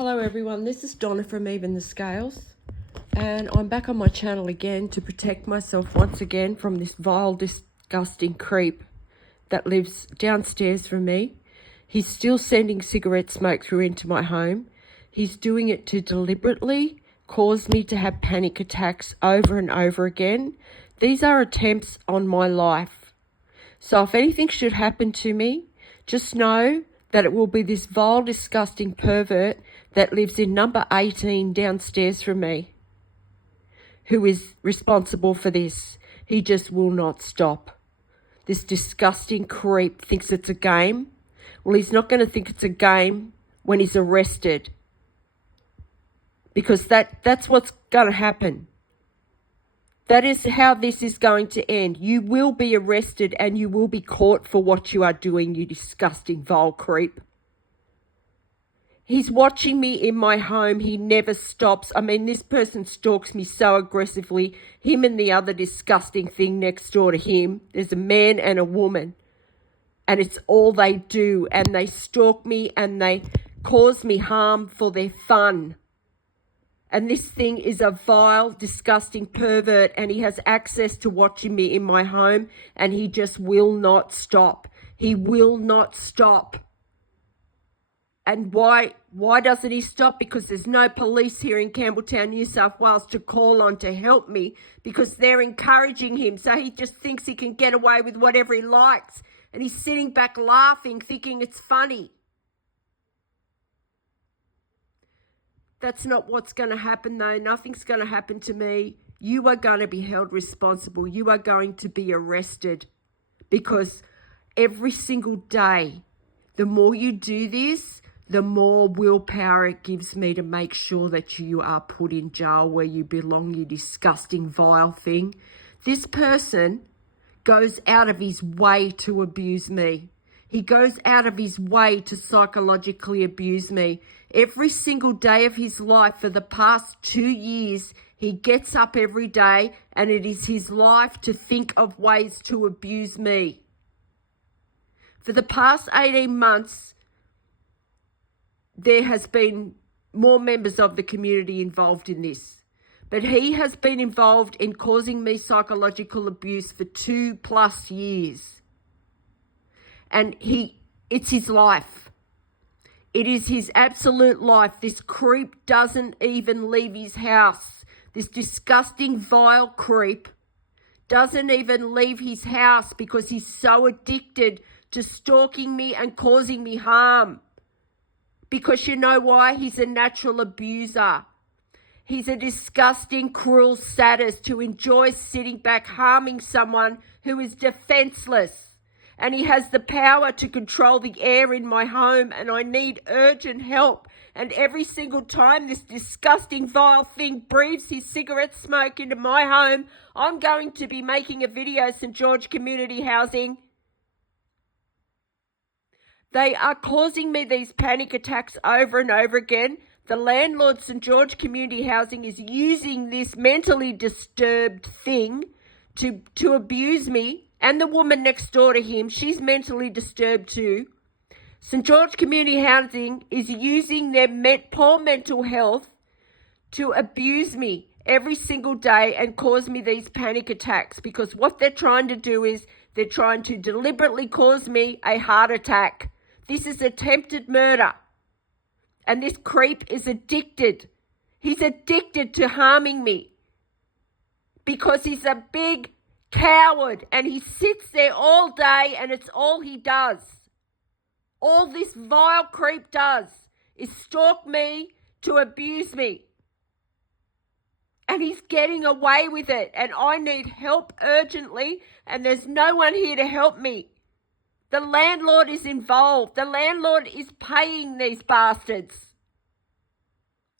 Hello everyone, this is Donna from Even the Scales, and I'm back on my channel again to protect myself once again from this vile, disgusting creep that lives downstairs from me. He's still sending cigarette smoke through into my home. He's doing it to deliberately cause me to have panic attacks over and over again. These are attempts on my life. So if anything should happen to me, just know that it will be this vile, disgusting pervert that lives in number 18 downstairs from me who is responsible for this. He just will not stop. This disgusting creep thinks it's a game. Well, he's not going to think it's a game when he's arrested, because that's what's going to happen. That is how this is going to end. You will be arrested and you will be caught for what you are doing, you disgusting, vile creep. He's watching me in my home. He never stops. I mean, this person stalks me so aggressively. Him and the other disgusting thing next door to him. There's a man and a woman. And it's all they do. And they stalk me and they cause me harm for their fun. And this thing is a vile, disgusting pervert, and he has access to watching me in my home, and he just will not stop. He will not stop. And why doesn't he stop? Because there's no police here in Campbelltown, New South Wales to call on to help me, because they're encouraging him. So he just thinks he can get away with whatever he likes. And he's sitting back laughing, thinking it's funny. That's not what's going to happen, though. Nothing's going to happen to me. You are going to be held responsible. You are going to be arrested, because every single day, the more you do this, the more willpower it gives me to make sure that you are put in jail where you belong, you disgusting, vile thing. This person goes out of his way to abuse me. He goes out of his way to psychologically abuse me. Every single day of his life for the past 2 years, he gets up every day and it is his life to think of ways to abuse me. For the past 18 months, there has been more members of the community involved in this. But he has been involved in causing me psychological abuse for 2+ years. And it's his life. It is his absolute life. This creep doesn't even leave his house. This disgusting, vile creep doesn't even leave his house because he's so addicted to stalking me and causing me harm. Because you know why? He's a natural abuser. He's a disgusting, cruel sadist who enjoys sitting back harming someone who is defenseless. And he has the power to control the air in my home, and I need urgent help. And every single time this disgusting, vile thing breathes his cigarette smoke into my home, I'm going to be making a video, St. George Community Housing. They are causing me these panic attacks over and over again. The landlord, St. George Community Housing, is using this mentally disturbed thing to abuse me. And the woman next door to him, she's mentally disturbed too. St. George Community Housing is using their poor mental health to abuse me every single day and cause me these panic attacks, because what they're trying to do is they're trying to deliberately cause me a heart attack. This is attempted murder. And this creep is addicted. He's addicted to harming me because he's a big coward, and he sits there all day and it's all he does. All this vile creep does is stalk me to abuse me. And he's getting away with it, and I need help urgently, and there's no one here to help me. The landlord is involved. The landlord is paying these bastards.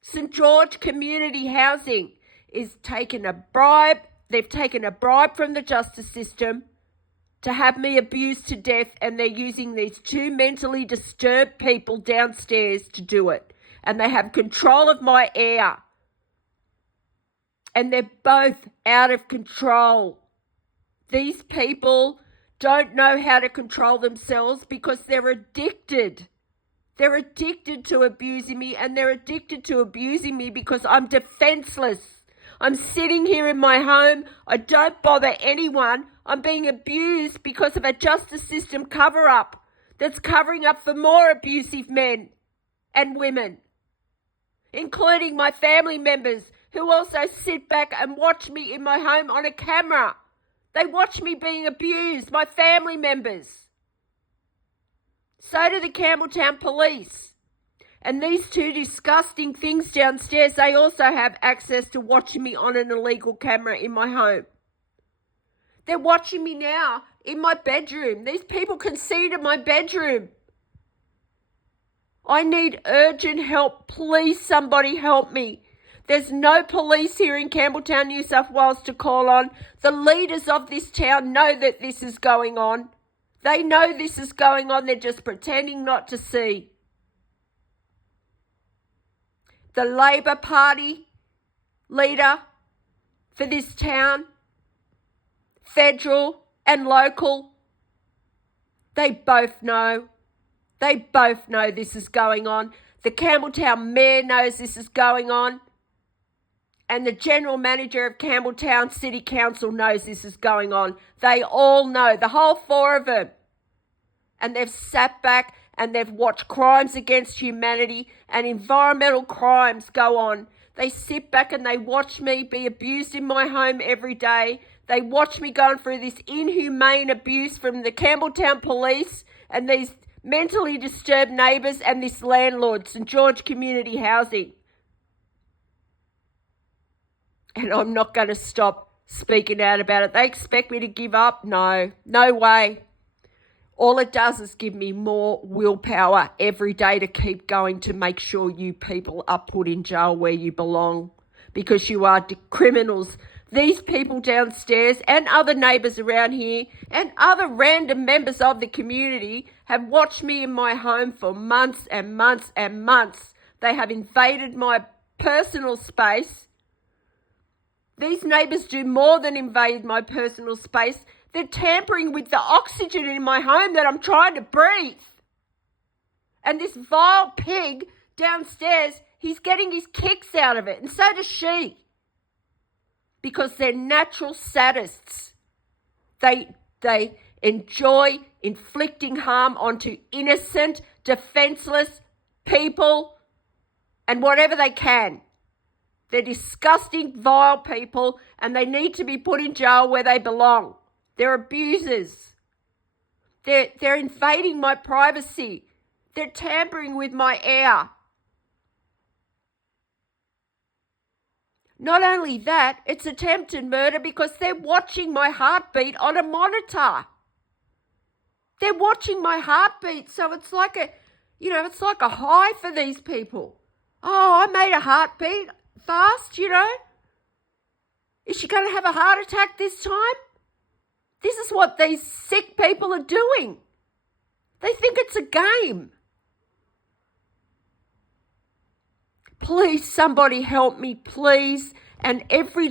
St. George Community Housing is taking a bribe. They've taken a bribe from the justice system to have me abused to death, and they're using these two mentally disturbed people downstairs to do it. And they have control of my air. And they're both out of control. These people don't know how to control themselves because they're addicted. They're addicted to abusing me, and they're addicted to abusing me because I'm defenseless. I'm sitting here in my home. I don't bother anyone. I'm being abused because of a justice system cover-up that's covering up for more abusive men and women, including my family members who also sit back and watch me in my home on a camera. They watch me being abused, my family members. So do the Campbelltown police. And these two disgusting things downstairs, they also have access to watching me on an illegal camera in my home. They're watching me now in my bedroom. These people can see to my bedroom. I need urgent help. Please, somebody help me. There's no police here in Campbelltown, New South Wales to call on. The leaders of this town know that this is going on. They know this is going on. They're just pretending not to see. The Labor Party leader for this town, federal and local, they both know. They both know this is going on. The Campbelltown mayor knows this is going on. And the general manager of Campbelltown City Council knows this is going on. They all know, the whole four of them. And they've sat back and they've watched crimes against humanity and environmental crimes go on. They sit back and they watch me be abused in my home every day. They watch me going through this inhumane abuse from the Campbelltown police and these mentally disturbed neighbours and this landlord, St George Community Housing. And I'm not going to stop speaking out about it. They expect me to give up? No way. All it does is give me more willpower every day to keep going to make sure you people are put in jail where you belong because you are criminals. These people downstairs and other neighbours around here and other random members of the community have watched me in my home for months and months and months. They have invaded my personal space. These neighbours do more than invade my personal space. They're tampering with the oxygen in my home that I'm trying to breathe. And this vile pig downstairs, he's getting his kicks out of it, and so does she. Because they're natural sadists. They enjoy inflicting harm onto innocent, defenseless people and whatever they can. They're disgusting, vile people, and they need to be put in jail where they belong. They're abusers. They're invading my privacy. They're tampering with my air. Not only that, it's attempted murder because they're watching my heartbeat on a monitor. They're watching my heartbeat, so it's like it's like a high for these people. Oh, I made a heartbeat fast, Is she going to have a heart attack this time? This is what these sick people are doing. They think it's a game. Please, somebody help me, please. And every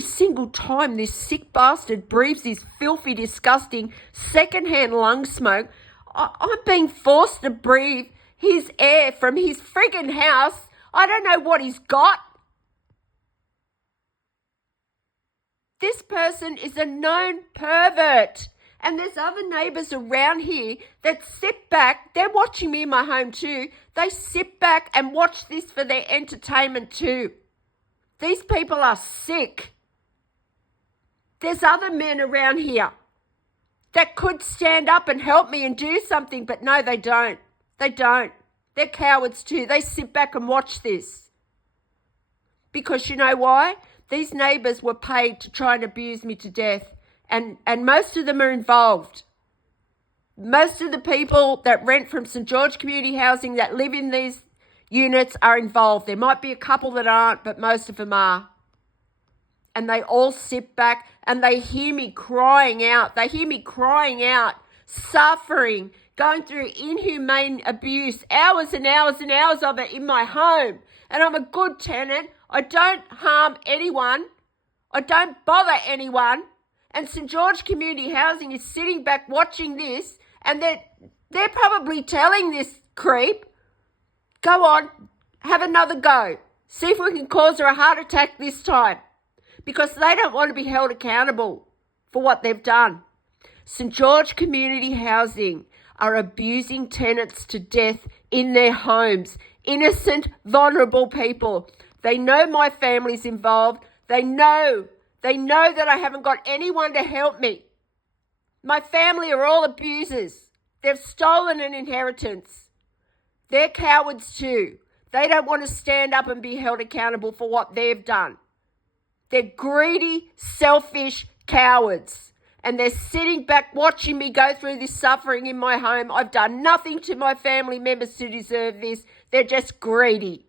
single time this sick bastard breathes this filthy, disgusting, secondhand lung smoke, I'm being forced to breathe his air from his friggin' house. I don't know what he's got. This person is a known pervert. And there's other neighbours around here that sit back. They're watching me in my home too. They sit back and watch this for their entertainment too. These people are sick. There's other men around here that could stand up and help me and do something, but no, they don't. They don't. They're cowards too. They sit back and watch this. Because you know why? These neighbours were paid to try and abuse me to death, and most of them are involved. Most of the people that rent from St George Community Housing that live in these units are involved. There might be a couple that aren't, but most of them are. And they all sit back and they hear me crying out. They hear me crying out, suffering, going through inhumane abuse, hours and hours and hours of it in my home. And I'm a good tenant. I don't harm anyone. I don't bother anyone. And St George Community Housing is sitting back watching this, and they're probably telling this creep. Go on, have another go. See if we can cause her a heart attack this time. Because they don't want to be held accountable for what they've done. St. George Community Housing are abusing tenants to death in their homes. Innocent, vulnerable people. They know my family's involved. They know that I haven't got anyone to help me. My family are all abusers. They've stolen an inheritance. They're cowards too. They don't want to stand up and be held accountable for what they've done. They're greedy, selfish cowards. And they're sitting back watching me go through this suffering in my home. I've done nothing to my family members to deserve this. They're just greedy.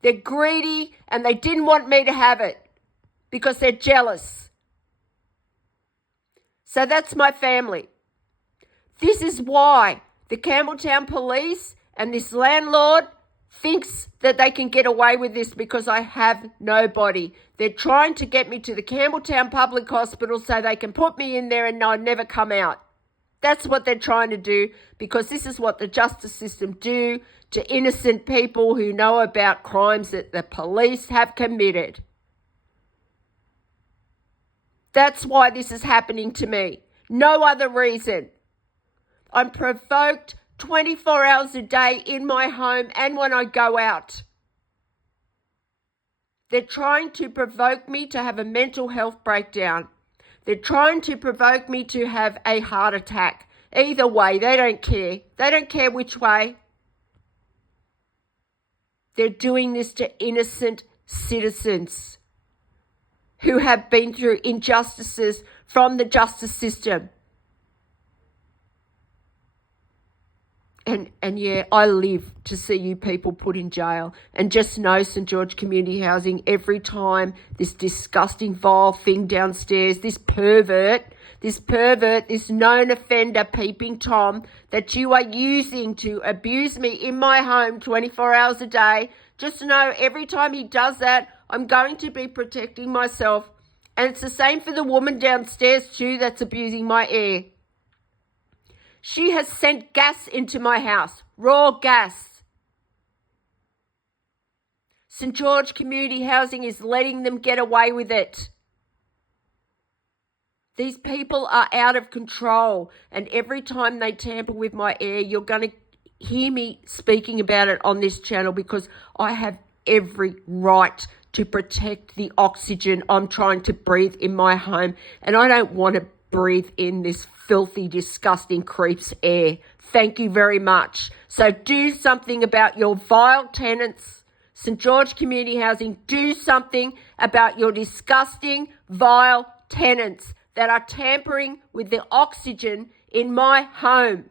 They're greedy and they didn't want me to have it because they're jealous. So that's my family. This is why the Campbelltown police and this landlord thinks that they can get away with this because I have nobody. They're trying to get me to the Campbelltown Public Hospital so they can put me in there and I'll never come out. That's what they're trying to do because this is what the justice system do to innocent people who know about crimes that the police have committed. That's why this is happening to me. No other reason. I'm provoked 24 hours a day in my home and when I go out. They're trying to provoke me to have a mental health breakdown. They're trying to provoke me to have a heart attack. Either way, they don't care. They don't care which way. They're doing this to innocent citizens who have been through injustices from the justice system. And yeah, I live to see you people put in jail. And just know, St. George Community Housing, every time this disgusting, vile thing downstairs, this pervert, this known offender, Peeping Tom, that you are using to abuse me in my home 24 hours a day, just know every time he does that, I'm going to be protecting myself. And it's the same for the woman downstairs too that's abusing my air. She has sent gas into my house, raw gas. St. George Community Housing is letting them get away with it. These people are out of control, and every time they tamper with my air, you're going to hear me speaking about it on this channel because I have every right to protect the oxygen I'm trying to breathe in my home, and I don't want to breathe in this filthy, disgusting creep's air. Thank you very much. So do something about your vile tenants. St. George Community Housing, do something about your disgusting, vile tenants that are tampering with the oxygen in my home.